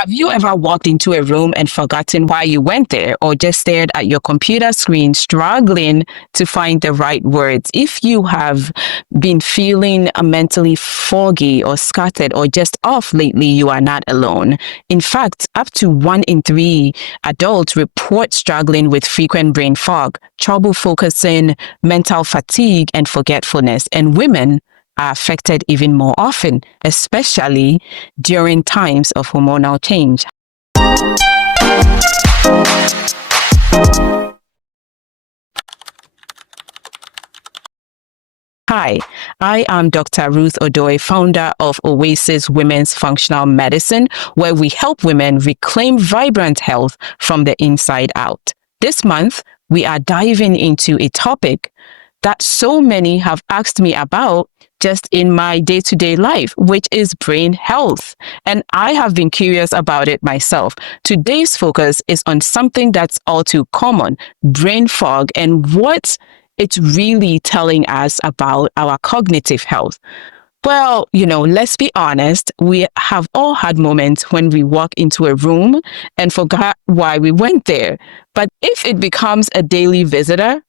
Have you ever walked into a room and forgotten why you went there, or just stared at your computer screen struggling to find the right words? If you have been feeling mentally foggy or scattered or just off lately, you are not alone. In fact, up to 1 in 3 adults report struggling with frequent brain fog, trouble focusing, mental fatigue, and forgetfulness. And women are affected even more often, especially during times of hormonal change. Hi, I am Dr. Ruth Odoi, founder of Oasis Women's Functional Medicine, where we help women reclaim vibrant health from the inside out. This month, we are diving into a topic that so many have asked me about just in my day-to-day life, which is brain health. And I have been curious about it myself. Today's focus is on something that's all too common, brain fog, and what it's really telling us about our cognitive health. Well, let's be honest, we have all had moments when we walk into a room and forgot why we went there. But if it becomes a daily visitor,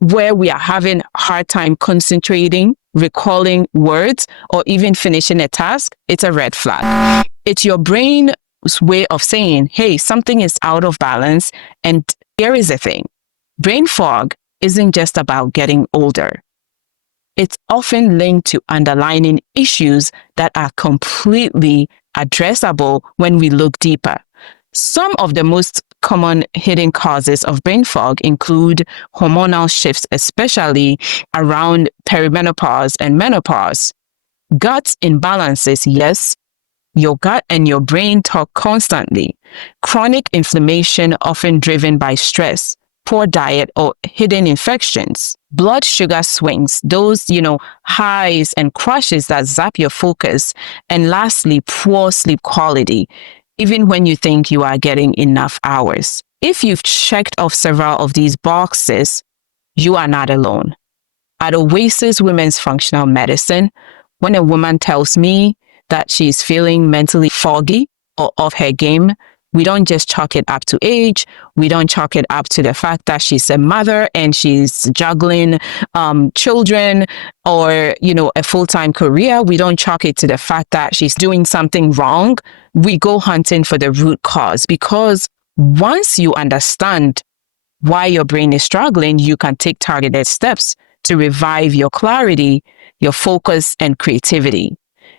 where we are having a hard time concentrating, recalling words, or even finishing a task, it's a red flag. It's your brain's way of saying, hey, something is out of balance. And here is the thing. Brain fog isn't just about getting older. It's often linked to underlying issues that are completely addressable when we look deeper. Some of the most common hidden causes of brain fog include hormonal shifts, especially around perimenopause and menopause. Gut imbalances, yes, your gut and your brain talk constantly. Chronic inflammation, often driven by stress, poor diet, or hidden infections. Blood sugar swings, those, highs and crashes that zap your focus. And lastly, poor sleep quality, even when you think you are getting enough hours. If you've checked off several of these boxes, you are not alone. At Oasis Women's Functional Medicine, when a woman tells me that she's feeling mentally foggy or off her game, we don't just chalk it up to age. We don't chalk it up to the fact that she's a mother and she's juggling children or, a full-time career. We don't chalk it to the fact that she's doing something wrong. We go hunting for the root cause, because once you understand why your brain is struggling, you can take targeted steps to revive your clarity, your focus, and creativity.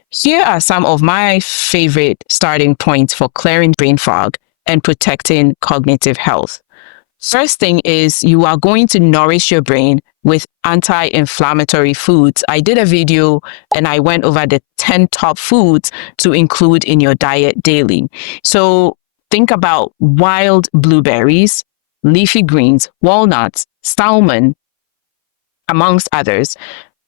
Here are some of my favorite starting points for clearing brain fog and protecting cognitive health. First thing is, you are going to nourish your brain with anti-inflammatory foods. I did a video and I went over the 10 top foods to include in your diet daily. So think about wild blueberries, leafy greens, walnuts, salmon, amongst others.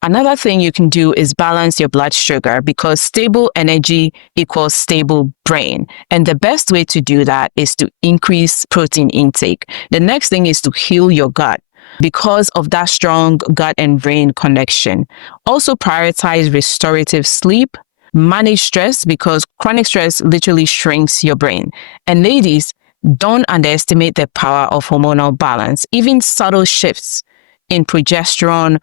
Another thing you can do is balance your blood sugar, because stable energy equals stable brain. And the best way to do that is to increase protein intake. The next thing is to heal your gut because of that strong gut and brain connection. Also prioritize restorative sleep. Manage stress, because chronic stress literally shrinks your brain. And ladies, don't underestimate the power of hormonal balance. Even subtle shifts in progesterone,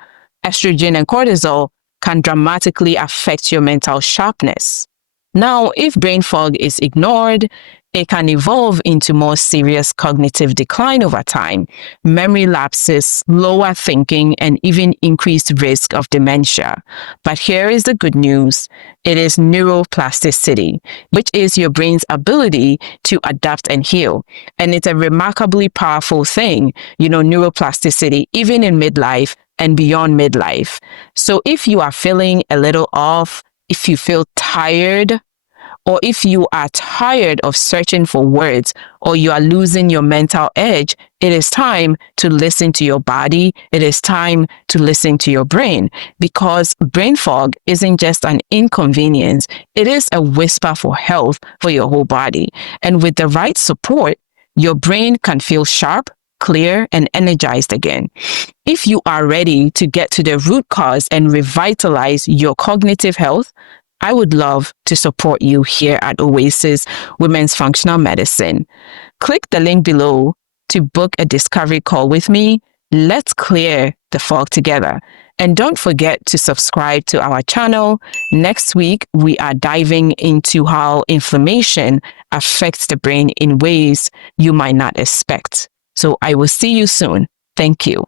estrogen, and cortisol can dramatically affect your mental sharpness. Now, if brain fog is ignored, it can evolve into more serious cognitive decline over time, memory lapses, lower thinking, and even increased risk of dementia. But here is the good news. It is neuroplasticity, which is your brain's ability to adapt and heal. And it's a remarkably powerful thing, neuroplasticity, even in midlife and beyond midlife. So if you are feeling a little off, if you feel tired, or if you are tired of searching for words, or you are losing your mental edge, it is time to listen to your body. It is time to listen to your brain, because brain fog isn't just an inconvenience. It is a whisper for health for your whole body. And with the right support, your brain can feel sharp, clear, and energized again. If you are ready to get to the root cause and revitalize your cognitive health, I would love to support you here at Oasis Women's Functional Medicine. Click the link below to book a discovery call with me. Let's clear the fog together. And don't forget to subscribe to our channel. Next week, we are diving into how inflammation affects the brain in ways you might not expect. So I will see you soon. Thank you.